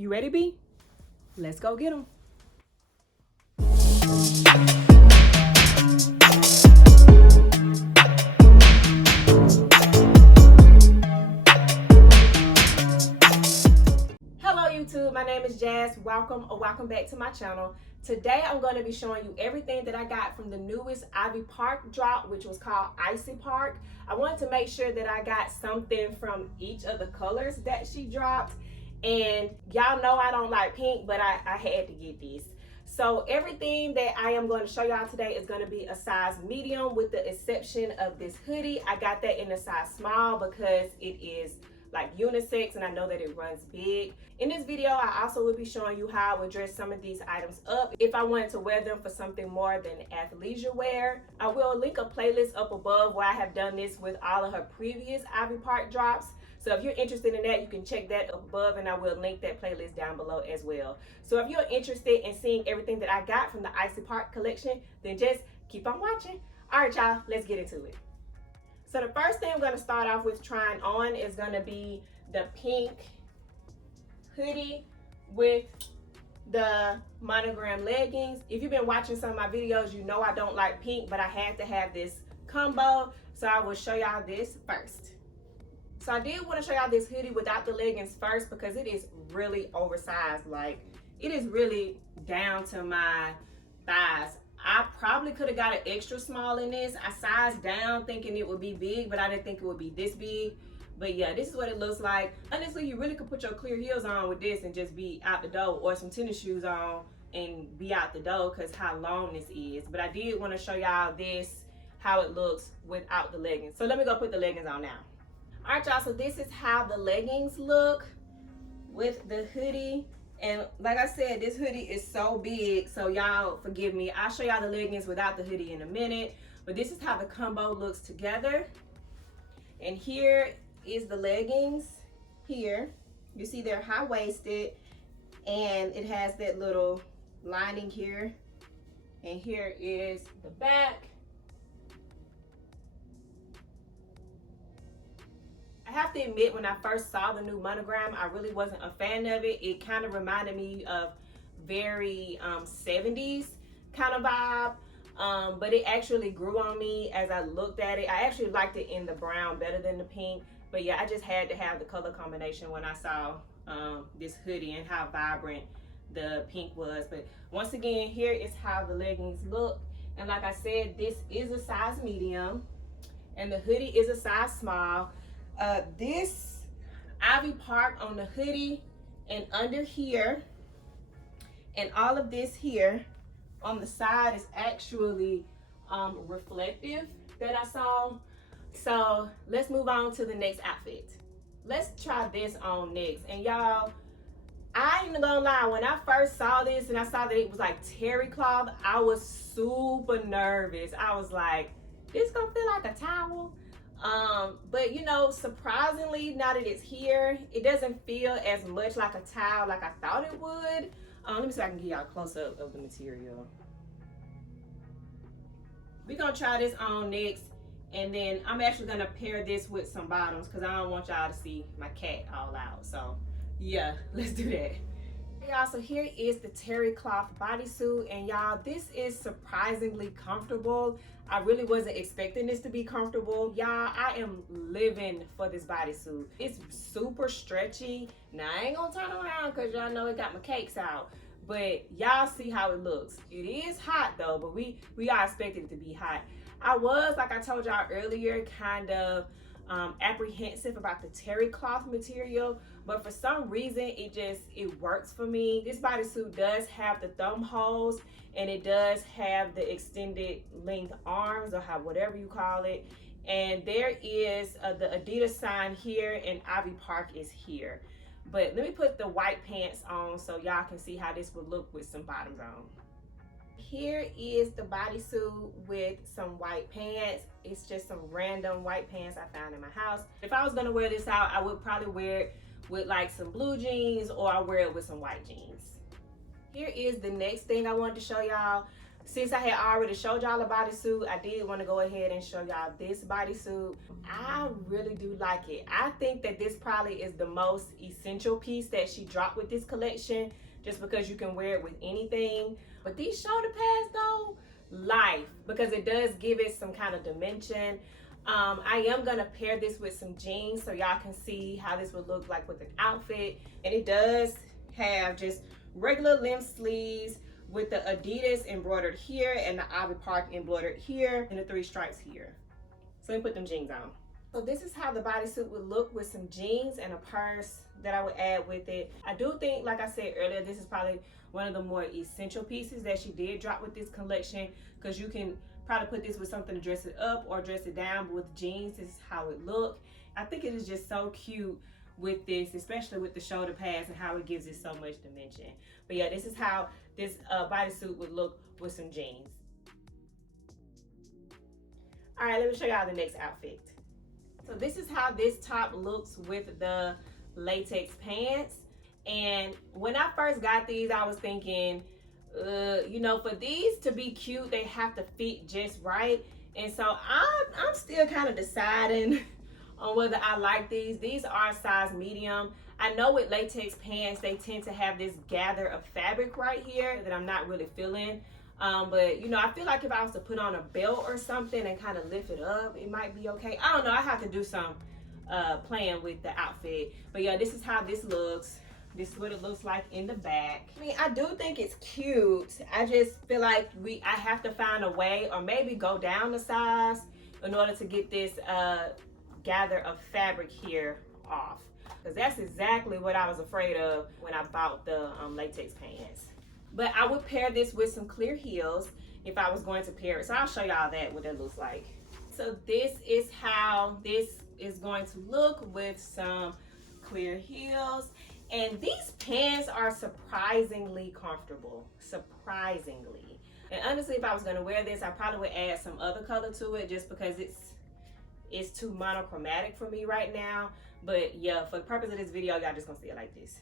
You ready, B? Let's go get them. Hello YouTube, my name is Jas. Welcome back to my channel. Today I'm going to be showing you everything that I got from the newest Ivy Park drop, which was called ICY PARK. I wanted to make sure that I got something from each of the colors that she dropped. And y'all know I don't like pink, but I had to get this. So everything that I am going to show y'all today is going to be a size medium, with the exception of this hoodie. I got that in a size small because it is like unisex and I know that it runs big. In this video, I also will be showing you how I would dress some of these items up if I wanted to wear them for something more than athleisure wear. I will link a playlist up above where I have done this with all of her previous Ivy Park drops. So if you're interested in that, you can check that up above, and I will link that playlist down below as well. So if you're interested in seeing everything that I got from the ICY PARK collection, then just keep on watching. All right, y'all, let's get into it. So the first thing I'm going to start off with trying on is going to be the pink hoodie with the Monogram leggings. If you've been watching some of my videos, you know I don't like pink, but I had to have this combo. So I will show y'all this first. So I did want to show y'all this hoodie without the leggings first because it is really oversized. Like, it is really down to my thighs. I probably could have got an extra small in this. I sized down thinking it would be big, but I didn't think it would be this big. But yeah, this is what it looks like. Honestly, you really could put your clear heels on with this and just be out the door, or some tennis shoes on and be out the door because how long this is. But I did want to show y'all this, how it looks without the leggings. So let me go put the leggings on now. All right, y'all, so this is how the leggings look with the hoodie. And like I said, this hoodie is so big, so y'all forgive me. I'll show y'all the leggings without the hoodie in a minute, but this is how the combo looks together. And here is the leggings here. You see they're high-waisted, and it has that little lining here. And here is the back. I have to admit, when I first saw the new Monogram, I really wasn't a fan of it. It kind of reminded me of very 70s kind of vibe, but it actually grew on me as I looked at it. I actually liked it in the brown better than the pink, but yeah, I just had to have the color combination when I saw this hoodie and how vibrant the pink was. But once again, here is how the leggings look. And like I said, this is a size medium and the hoodie is a size small. This Ivy Park on the hoodie and under here, and all of this here on the side is actually reflective that I saw. So let's move on to the next outfit. Let's try this on next. And y'all, I ain't gonna lie, when I first saw this and I saw that it was like terry cloth, I was super nervous. I was like, this gonna feel like a towel? But you know, surprisingly, now that it's here, it doesn't feel as much like a towel like I thought it would. Let me see if I can get y'all a close-up of the material. We're gonna try this on next, and then I'm actually gonna pair this with some bottoms because I don't want y'all to see my cat all out. So yeah, let's do that. Y'all, so here is the terry cloth bodysuit, and y'all, this is surprisingly comfortable. I really wasn't expecting this to be comfortable. Y'all, I am living for this bodysuit. It's super stretchy. Now I ain't gonna turn around because y'all know it got my cakes out, but y'all see how it looks. It is hot though, but we are expecting it to be hot. I was, like I told y'all earlier, kind of apprehensive about the terry cloth material, but for some reason it works for me. This bodysuit does have the thumb holes, and it does have the extended length arms, or whatever you call it. And there is the Adidas sign here, and Ivy Park is here. But let me put the white pants on so y'all can see how this would look with some bottoms on. Here is the bodysuit with some white pants. It's just some random white pants I found in my house. If I was gonna wear this out, I would probably wear it with like some blue jeans, or I'll wear it with some white jeans. Here is the next thing I wanted to show y'all. Since I had already showed y'all a bodysuit, I did want to go ahead and show y'all this bodysuit. I really do like it. I think that this probably is the most essential piece that she dropped with this collection, just because you can wear it with anything. But these shoulder pads though, life, because it does give it some kind of dimension. I am gonna pair this with some jeans so y'all can see how this would look like with an outfit. And it does have just regular length sleeves with the Adidas embroidered here and the Ivy Park embroidered here and the 3 stripes here. So let me put them jeans on. So this is how the bodysuit would look with some jeans and a purse that I would add with it. I do think, like I said earlier, this is probably one of the more essential pieces that she did drop with this collection, because you can probably put this with something to dress it up or dress it down, but with jeans, this is how it look. I think it is just so cute with this, especially with the shoulder pads and how it gives it so much dimension. But yeah, this is how this bodysuit would look with some jeans. All right, let me show y'all the next outfit. So this is how this top looks with the latex pants. And when I first got these, I was thinking, you know, for these to be cute, they have to fit just right. And so I'm still kind of deciding on whether I like these. These are size medium. I know with latex pants, they tend to have this gather of fabric right here that I'm not really feeling. But you know, I feel like if I was to put on a belt or something and kind of lift it up, it might be okay. I don't know, I have to do some playing with the outfit. But yeah, this is how this looks. This is what it looks like in the back. I mean, I do think it's cute. I just feel like I have to find a way, or maybe go down the size in order to get this gather of fabric here off. Because that's exactly what I was afraid of when I bought the latex pants. But I would pair this with some clear heels if I was going to pair it. So I'll show y'all what that looks like. So this is how this is going to look with some clear heels. And these pants are surprisingly comfortable, surprisingly. And honestly, if I was gonna wear this, I probably would add some other color to it, just because it's too monochromatic for me right now. But yeah, for the purpose of this video, y'all just gonna see it like this.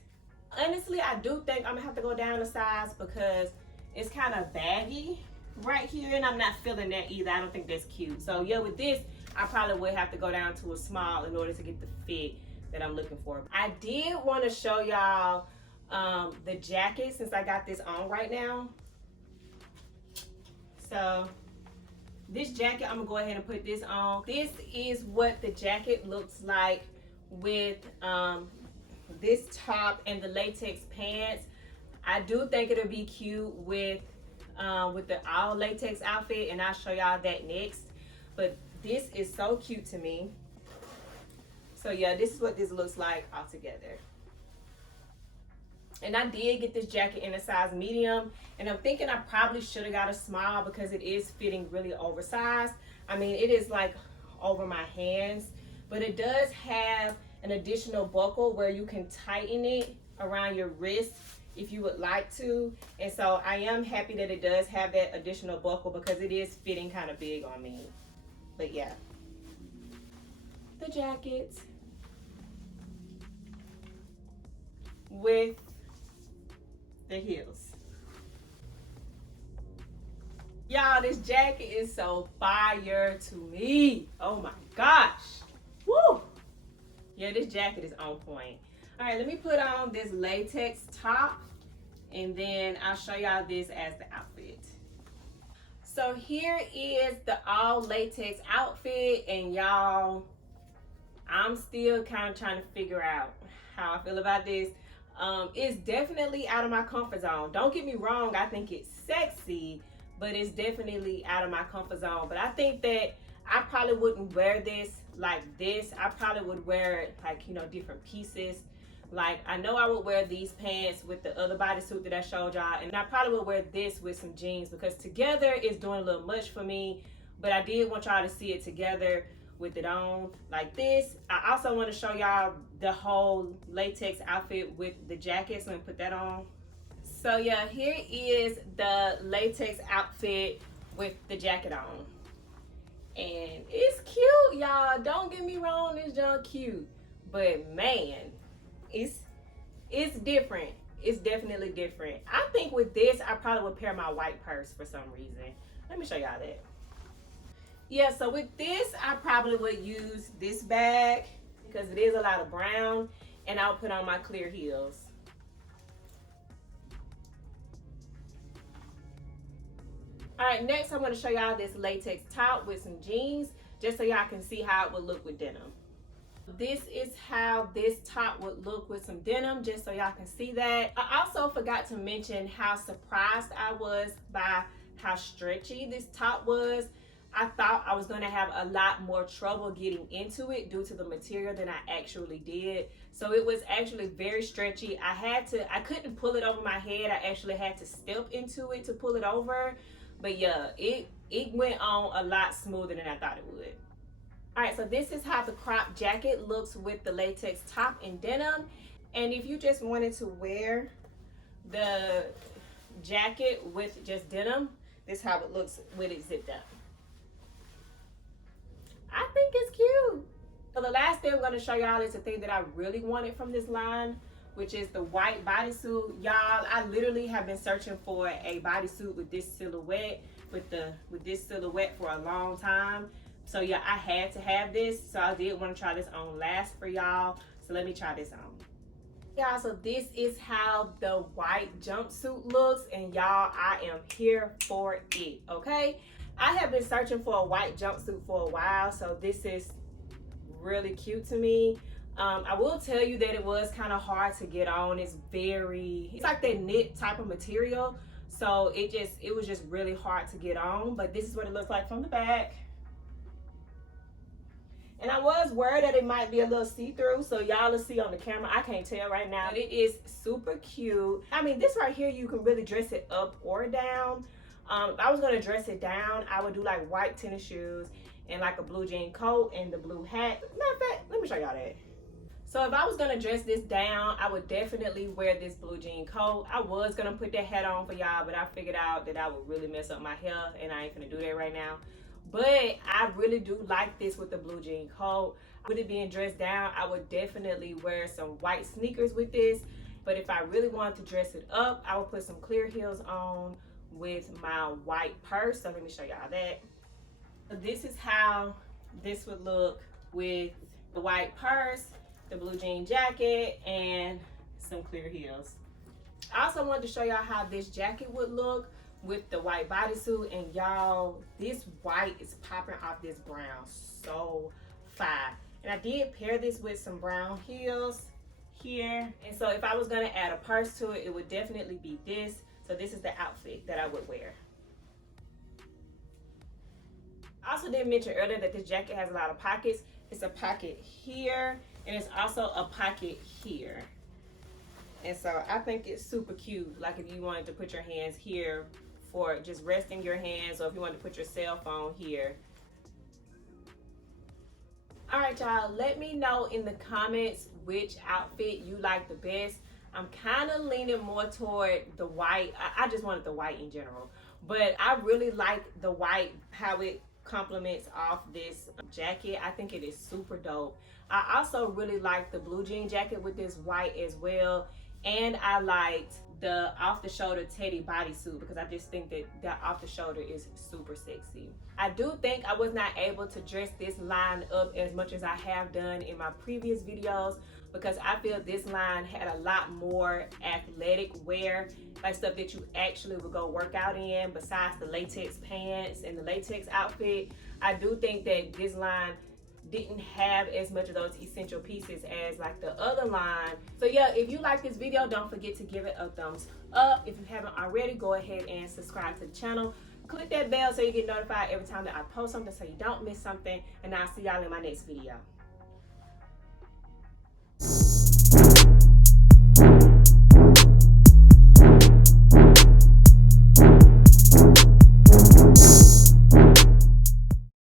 Honestly, I do think I'm gonna have to go down a size, because it's kind of baggy right here, and I'm not feeling that either. I don't think that's cute. So yeah, with this, I probably would have to go down to a small in order to get the fit that I'm looking for. I did want to show y'all the jacket, since I got this on right now. So this jacket, I'm gonna go ahead and put this on. This is what the jacket looks like with this top and the latex pants. I do think it'll be cute with the all latex outfit, and I'll show y'all that next. But this is so cute to me. So yeah, this is what this looks like all together. And I did get this jacket in a size medium, and I'm thinking I probably should have got a small, because it is fitting really oversized. I mean, it is like over my hands, but it does have an additional buckle where you can tighten it around your wrist if you would like to. And so I am happy that it does have that additional buckle, because it is fitting kind of big on me. But yeah, the jacket with the heels. Y'all, this jacket is so fire to me. Oh my gosh. Woo! Yeah, this jacket is on point. All right, let me put on this latex top, and then I'll show y'all this as the outfit. So here is the all latex outfit, and y'all, I'm still kind of trying to figure out how I feel about this. It's definitely out of my comfort zone. Don't get me wrong, I think it's sexy, but it's definitely out of my comfort zone. But I think that I probably wouldn't wear this like this. I probably would wear it like, you know, different pieces. Like, I know I would wear these pants with the other bodysuit that I showed y'all, and I probably would wear this with some jeans, because together it's doing a little much for me. But I did want y'all to see it together with it on like this. I also want to show y'all the whole latex outfit with the jacket, so I'm gonna put that on. So yeah, here is the latex outfit with the jacket on, and it's cute, y'all. Don't get me wrong, it's junk cute, but man, it's different. it's definitely different. I think with this, I probably would pair my white purse for some reason. Let me show y'all that. Yeah, so with this, I probably would use this bag because it is a lot of brown, and I'll put on my clear heels. All right, next I'm going to show y'all this latex top with some jeans, just so y'all can see how it would look with denim. This is how this top would look with some denim, just so y'all can see that. I also forgot to mention how surprised I was by how stretchy this top was. I thought I was going to have a lot more trouble getting into it due to the material than I actually did. So it was actually very stretchy. I couldn't pull it over my head. I actually had to step into it to pull it over. But yeah, it went on a lot smoother than I thought it would. All right, so this is how the crop jacket looks with the latex top and denim. And if you just wanted to wear the jacket with just denim, this is how it looks with it zipped up. I think it's cute. So the last thing I'm going to show y'all is the thing that I really wanted from this line, which is the white bodysuit. Y'all, I literally have been searching for a bodysuit with this silhouette, with this silhouette for a long time. So yeah, I had to have this. So I did want to try this on last for y'all. So let me try this on. Y'all, so this is how the white jumpsuit looks, and y'all, I am here for it, okay? I have been searching for a white jumpsuit for a while, so this is really cute to me. I will tell you that it was kind of hard to get on. It's like that knit type of material, so it was just really hard to get on. But this is what it looks like from the back. And I was worried that it might be a little see-through, so y'all will see on the camera. I can't tell right now. But it is super cute. I mean, this right here, you can really dress it up or down. If I was gonna dress it down, I would do like white tennis shoes and like a blue jean coat and the blue hat. Matter of fact, let me show y'all that. So if I was gonna dress this down, I would definitely wear this blue jean coat. I was gonna put that hat on for y'all, but I figured out that I would really mess up my hair, and I ain't gonna do that right now. But I really do like this with the blue jean coat. With it being dressed down, I would definitely wear some white sneakers with this. But if I really wanted to dress it up, I would put some clear heels on with my white purse. So let me show y'all that. So this is how this would look with the white purse, the blue jean jacket, and some clear heels. I also wanted to show y'all how this jacket would look with the white bodysuit, and y'all, this white is popping off this brown so fire. And I did pair this with some brown heels here, and so if I was gonna add a purse to it, it would definitely be this. So this is the outfit that I would wear. I also did mention earlier that this jacket has a lot of pockets. It's a pocket here, and it's also a pocket here. And so I think it's super cute. Like if you wanted to put your hands here for just resting your hands, or if you wanted to put your cell phone here. All right, y'all, let me know in the comments which outfit you like the best. I'm kind of leaning more toward the white. I just wanted the white in general, but I really like the white, how it complements off this jacket. I think it is super dope. I also really like the blue jean jacket with this white as well, and I liked the off the shoulder teddy bodysuit because I just think that that off the shoulder is super sexy. I do think I was not able to dress this line up as much as I have done in my previous videos, because I feel this line had a lot more athletic wear, like stuff that you actually would go work out in besides the latex pants and the latex outfit. I do think that this line didn't have as much of those essential pieces as like the other line. So yeah, if you like this video, don't forget to give it a thumbs up. If you haven't already, go ahead and subscribe to the channel. Click that bell so you get notified every time that I post something, so you don't miss something. And I'll see y'all in my next video.